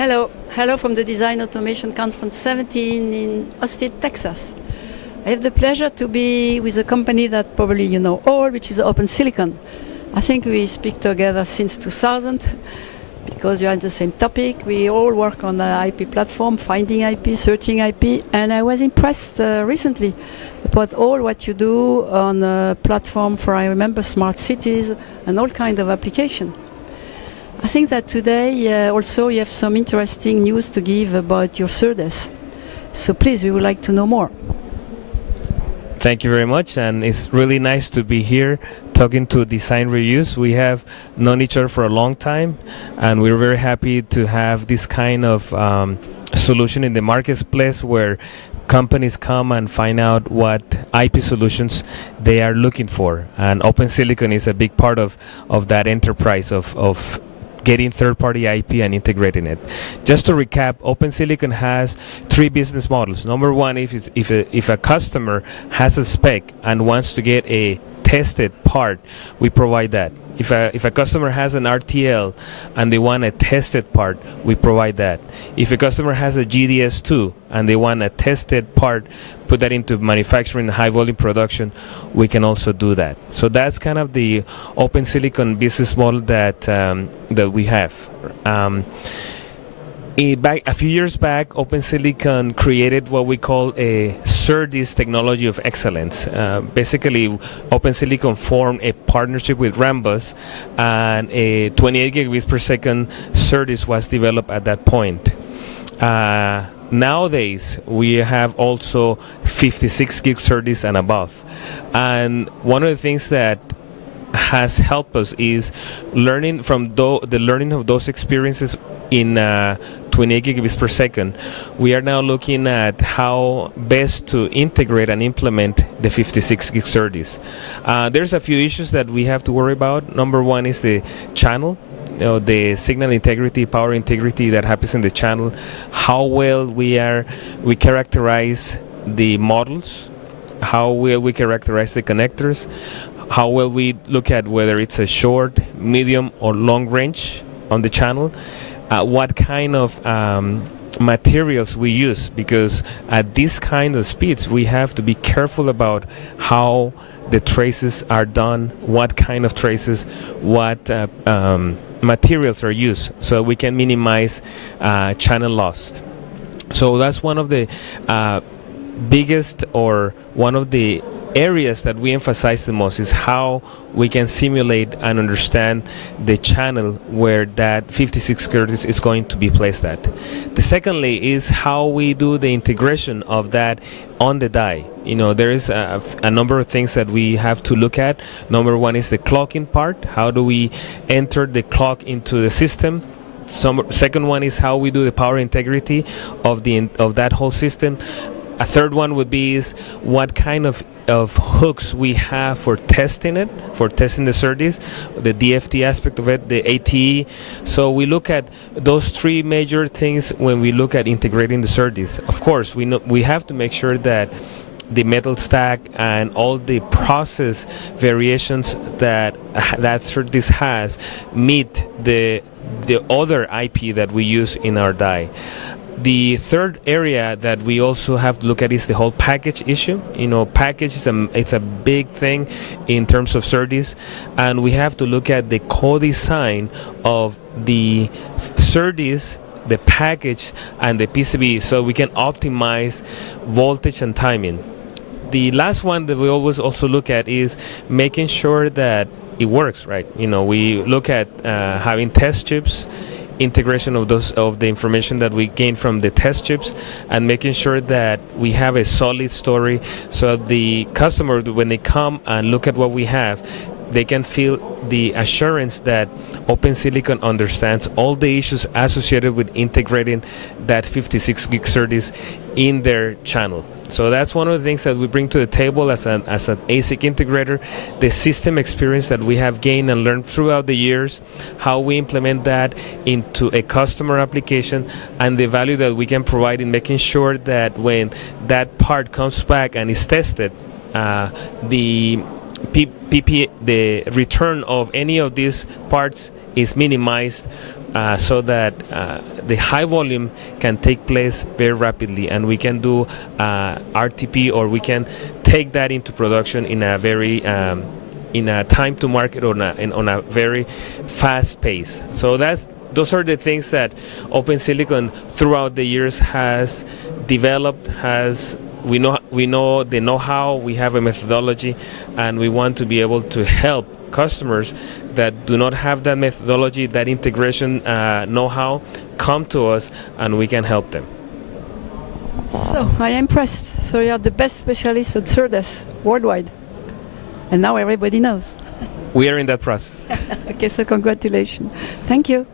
Hello from the Design Automation Conference 17 in Austin, Texas. I have the pleasure to be with a company that probably you know all, which is Open Silicon. I think we speak together since 2000 because we are on the same topic. We all work on the IP platform, finding IP, searching IP, and I was impressed recently about all what you do on a platform for, I remember, smart cities and all kind of application. I think that today also you have some interesting news to give about your SerDes. So please, we would like to know more. Thank you very much, and it's really nice to be here talking to Design Reuse. We have known each other for a long time, and we're very happy to have this kind of solution in the marketplace where companies come and find out what IP solutions they are looking for. And Open Silicon is a big part of that enterprise of getting third-party IP and integrating it. Just to recap, Open Silicon has three business models. Number one, if a customer has a spec and wants to get a tested part, we provide that. If a customer has an RTL and they want a tested part, we provide that. If a customer has a GDS2 and they want a tested part, put that into manufacturing, high volume production, we can also do that. So that's kind of the Open Silicon business model that we have. A few years back, Open Silicon created what we call a SerDes technology of excellence. Basically, Open Silicon formed a partnership with Rambus, and a 28 gigabits per second SerDes was developed at that point. Nowadays, we have also 56 gig SerDes and above. And one of the things that has helped us is learning from the learning of those experiences in 28 gigabits per second. We are now looking at how best to integrate and implement the 56 gig SerDes. There's a few issues that we have to worry about. Number one is the channel. The signal integrity, power integrity that happens in the channel, how well we characterize the models, how well we characterize the connectors, how well we look at whether it's a short, medium, or long range on the channel, what kind of materials we use, because at this kind of speeds we have to be careful about how the traces are done, what kind of traces, what materials are used, so we can minimize channel loss. So that's one of the biggest, or one of the areas that we emphasize the most, is how we can simulate and understand the channel where that 56 gigahertz is going to be placed at. The secondly is how we do the integration of that on the die. There is a number of things that we have to look at. Number one is the clocking part. How do we enter the clock into the system? Second one is how we do the power integrity of that whole system. A third one would be is what kind of hooks we have for testing the SerDes, the DFT aspect of it, the ATE. So we look at those three major things when we look at integrating the SerDes. Of course, we have to make sure that the metal stack and all the process variations that SerDes has meet the other IP that we use in our die. The third area that we also have to look at is the whole package issue. Package it's a big thing in terms of SerDes, and we have to look at the co-design of the SerDes, the package, and the PCB, so we can optimize voltage and timing. The last one that we always also look at is making sure that it works right. We look at having test chips, integration of the information that we gain from the test chips, and making sure that we have a solid story, so the customer, when they come and look at what we have, they can feel the assurance that Open Silicon understands all the issues associated with integrating that 56 gig SerDes in their channel. So that's one of the things that we bring to the table as an ASIC integrator, the system experience that we have gained and learned throughout the years, how we implement that into a customer application, and the value that we can provide in making sure that when that part comes back and is tested, the return of any of these parts is minimized so that the high volume can take place very rapidly, and we can do RTP, or we can take that into production in a very in a time to market, or on a very fast pace. So those are the things that Open Silicon throughout the years has developed. We know the know-how, we have a methodology, and we want to be able to help customers that do not have that methodology, that integration know-how, come to us, and we can help them. So I am impressed. So you are the best specialist at SerDes worldwide, and now everybody knows. We are in that process. Okay, so congratulations. Thank you.